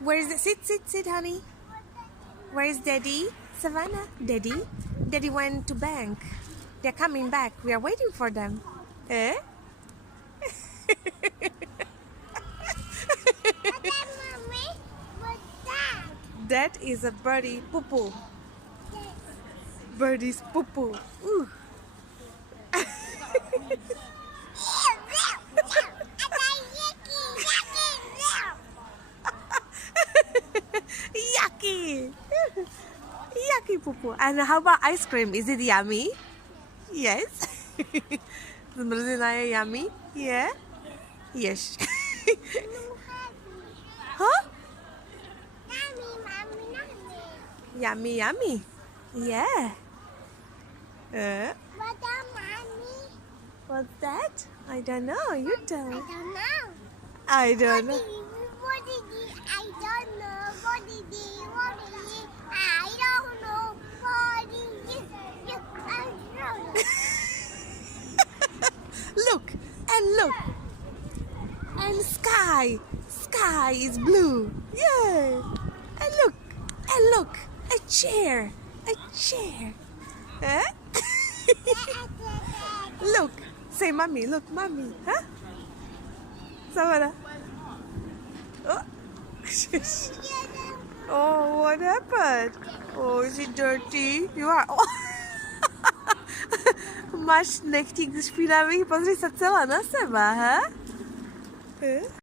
Where is it? Sit, honey. Where is Daddy? Savannah, Daddy went to bank. They're coming back. We are waiting for them. Eh? Mommy, what's that? That is a birdie poo-poo. Birdie's poo-poo. Ooh. Yucky! Yucky poo-poo. And how about ice cream? Is it yummy? Yes. Zmrzlina je yummy? Yeah? Yes. Huh? Yummy, yummy. Yeah. What's that? I don't know. You tell me. I don't know. What is it? I don't know. What is it? What is it? I don't know. What is it? I don't know. Look and look. And sky. Sky is blue. Yeah. And look. A chair. A chair. Huh? Look. Say mommy. Look, mommy. Huh? Savannah. Oh. Oh, what happened? Oh, is it dirty? You are... Oh. Máš nechtík s špinavých, pozri sa celá na seba, ha?